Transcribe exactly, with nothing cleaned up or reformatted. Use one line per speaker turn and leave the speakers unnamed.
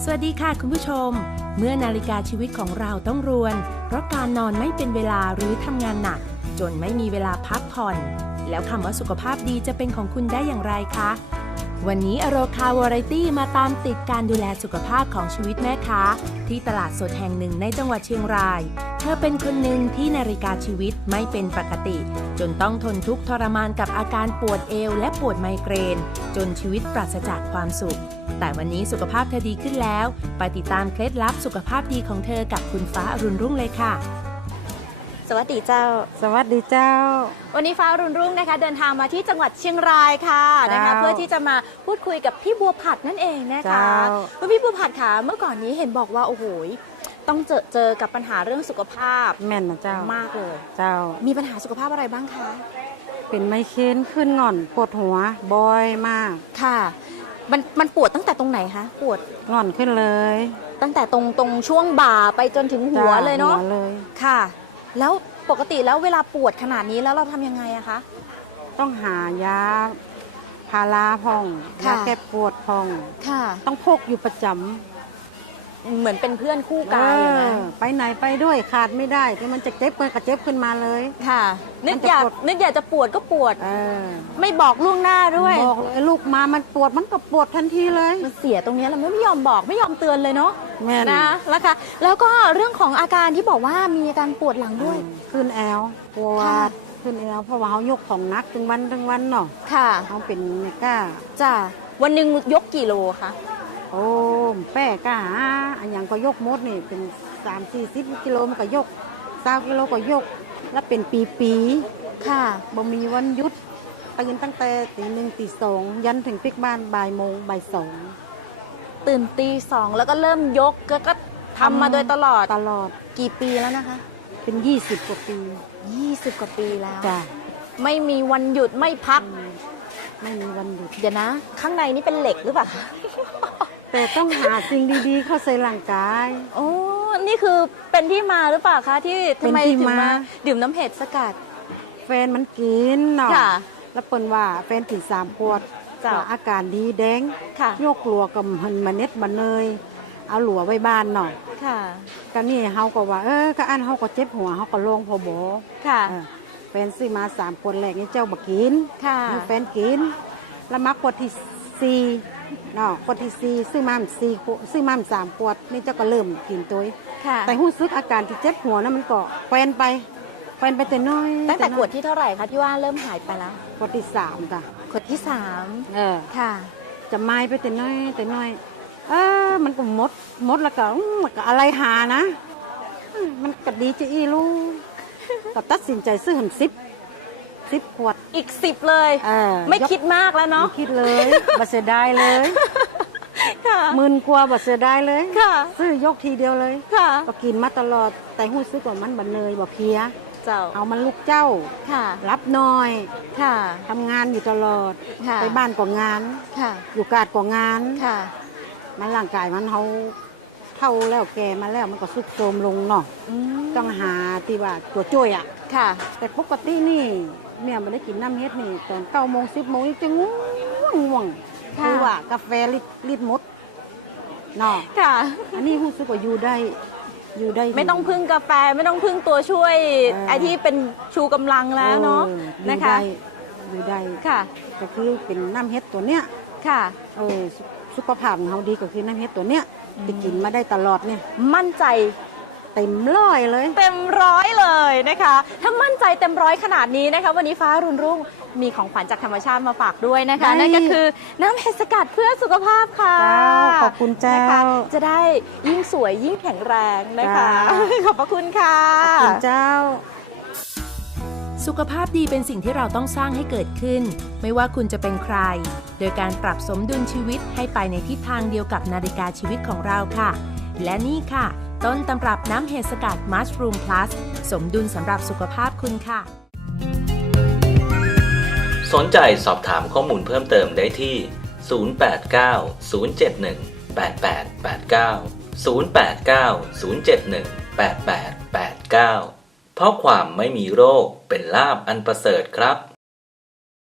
สวัสดีค่ะคุณผู้ชมเมื่อนาฬิกาชีวิตของเราต้องรวนเพราะการนอนไม่เป็นเวลาหรือทำงานหนักจนไม่มีเวลาพักผ่อนแล้วคำว่าสุขภาพดีจะเป็นของคุณได้อย่างไรคะวันนี้อโรคาวาไรตี้มาตามติดการดูแลสุขภาพของชีวิตแม่ค้าที่ตลาดสดแห่งหนึ่งในจังหวัดเชียงรายเธอเป็นคนหนึ่งที่นาฬิกาชีวิตไม่เป็นปกติจนต้องทนทุกข์ทรมานกับอาการปวดเอวและปวดไมเกรนจนชีวิตปราศจากความสุขแต่วันนี้สุขภาพเธอดีขึ้นแล้วไปติดตามเคล็ดลับสุขภาพดีของเธอกับคุณฟ้าอรุณรุ่งเลยค่ะ
สวัสดีเจ้า
สวัสดีเจ้า
วันนี้ฟ้าอรุณรุ่งนะคะเดินทางมาที่จังหวัดเชียงรายค่ะนะคะเพื่อที่จะมาพูดคุยกับพี่บัวผัดนั่นเองนะคะคุณพี่บัวผัดค่ะเมื่อก่อนนี้เห็นบอกว่าโอ้โหต้องเจอเจอกับปัญหาเรื่องสุขภาพ
แม่นนะเจ้าม
ากเลย
เจ้า
มีปัญหาสุขภาพอะไรบ้างคะ
เป็นไมเกรนขึ้นง่อนปวดหัวบ่อยมาก
ค่ะมันมันปวดตั้งแต่ตรงไหนคะปวด
ง่อนขึ้นเลย
ตั้งแต่ตรงตรงช่วงบ่าไปจนถึงหัวเลยเนาะ
หัวเลย
ค่ะแล้วปกติแล้วเวลาปวดขนาดนี้แล้วเราทำยังไงอะคะ
ต้องหายาพาราพองยาแก้ปวดพอง
ค่ะ
ต้องพกอยู่ประจำ
เหมือนเป็นเพื่อนคู่กายอย่างนั้น
ไปไหนไปด้วยขาดไม่ได้ที่มันจะเจ็บมันก็เจ็บขึ้นมาเลย
ค่ะนึกอยากนึกอยากจะปวดก็ปวดไม่บอกล่วงหน้าด้วย
บอกเลยลูกมามันปวดมันก็ปวดทันทีเลย
มันเสียตรงนี้เราไม่ยอมบอกไม่ยอมเตือนเลยเนาะ
นะ
แล้วค่ะแล้วก็เรื่องของอาการที่บอกว่ามีอาการปวดหลังด้วย
ขึ้นแอวปวดขึ้นแอวเพราะว่าเขายกของนักทั้งวันทั้งวันเนาะ
ค่ะ
เขาเป็นเมก้า
จ้าวันหนึ่งยกกี่โลคะ
โอ้แป้ก้าอันอย่างก็ยกมดนี่เป็นสามสี่สิบกิโลมันก็ยกสามกิโลก็ยกแล้วเป็นปีปี
ค่ะ
บ่มีวันหยุดตื่นตั้งแต่ตีหนึ่งตีสองยันถึงปิกบ้านบ่ายโมงบ่ายสอง
ตื่นตีสองแล้วก็เริ่มยกก็ก็ทำมาโดยตลอด
ตลอด
กี่ปีแล้วนะคะ
เป็นยี่สิบกว่าปี
ยี่สิบกว่าปีแล้ว
จ้ะ
ไม่มีวันหยุดไม่พัก
ไม่มีวันหยุด
เดี๋ยวนะข้างในนี่เป็นเหล็กหรือเปล่า
แต่ต้องหาสิ่งดีๆเข้าใส่ร่างกาย
โอ้นี่คือเป็นที่มาหรือเปล่าคะที่ทำไมถึงมาดื่มน้ำเห็ดสกัด
แฟนมันกินเนาะแล้วเปิ้นว่าแฟนกินสามขวดอาการดีแดงโยกหลัวกับหันมาเน็ตมาเนยเอาหลัวไว้บ้านเนาะ
ค่ะ
ก็นี่เฮาก็ว่าเออก็อันเฮาก็เจ็บหัวเฮาก็ลงพอบ่
ค่ะ
แฟนซื้อมาสามขวดแรกนี่เจ้าบ่กิน
ค่ะ
แฟนกินแล้วมาขวดที่สี่เนาะขวดที่สี่ซื้อมาสี่ซื้อมาสามขวดนี่เจ้าก็เริ่มกินตัวแต่รู้สึกอาการที่เจ็บหัวนั้นมันก็แฟนไปแฟนไปแต่น้อย
ตั้งแต่ขวดที่เท่าไหร่คะที่ว่าเริ่มหายไปแล้ว
ขวดที่สามค่ะ
ขวดที่สาม
เออ
ค่ะ
จะไม้ไปแต่น้อยแต่น้อยเออมันก็มดมดแล้วก็มันก็อะไรหานะมันก็ดีจะอีลูกก็ตัดสินใจซื้อหันสิบสิบขวด
อีกสิบเลยไม่คิดมากแล้วเนาะ
ไม่คิดเลยบัตรเสียดายเลยหมื่นกว่าบัตรเสียดายเลยซื้อยกทีเดียวเลยก็กินมาตลอดแต่หู้ซื้อกว่ามันบันเนยบ่เพียเอามันลูกเจ้ารับน้อยทำงานอยู่ตลอดไปบ้านก็งานอยู่กาดก็งานมันร่างกายมันเขาเท่าแล้วแก่มาแล้วมันก็สุดโทรมลงเนาะต้องหาที่ว่าตัวช่วยอ่ะแต่ปกตินี่เมียไม่ได้กินน้ำเฮ็ดนี่ตอนเก้าโมงสิบโมงจะง่วงง่วงคือว่ากาแฟลิดลิดมดเนาะอันนี้รู้สึกว่าอยู่ได้อยู่ได้
ไม่ต้องพึ่งกาแฟไม่ต้องพึ่งตัวช่วยไอ้ที่เป็นชูกำลังแล้วเนาะนะคะ
อยู่ได้
ค่ะ
ก็คือเป็นน้ำเฮ็ดตัวเนี้ย
ค่ะ
เออสุขภาพของเราดีก็คือน้ำเฮ็ดตัวเนี้ยจะกินมาได้ตลอดเนี่ย
มั่นใจ
เต็มร้อยเลย
เต็มร้อยเลยนะคะถ้ามั่นใจเต็มร้อยขนาดนี้นะคะวันนี้ฟ้ารุ่นรุ่งมีของขวัญจากธรรมชาติมาฝากด้วยนะคะนั่นก็คือน้ำเห็ดสกัดเพื่อสุขภาพค่ะ
ขอบคุณเจ้า
จะได้ยิ่งสวยยิ่งแข็งแรงนะคะขอบพระคุณค่ะ
ขอบคุณเจ้า
สุขภาพดีเป็นสิ่งที่เราต้องสร้างให้เกิดขึ้นไม่ว่าคุณจะเป็นใครโดยการปรับสมดุลชีวิตให้ไปในทิศทางเดียวกับนาฬิกาชีวิตของเราค่ะและนี่ค่ะต้นตำรับน้ำเห็ดสกัด Mushroom Plus สมดุลสำหรับสุขภาพคุณค่ะ
สนใจสอบถามข้อมูลเพิ่มเติมได้ที่ ศูนย์ แปด เก้า ศูนย์ เจ็ด หนึ่ง แปด แปด แปด เก้า ศูนย์ แปด เก้า ศูนย์ เจ็ด หนึ่ง แปด แปด แปด เก้า เพราะความไม่มีโรคเป็นลาภอันประเสริฐครับ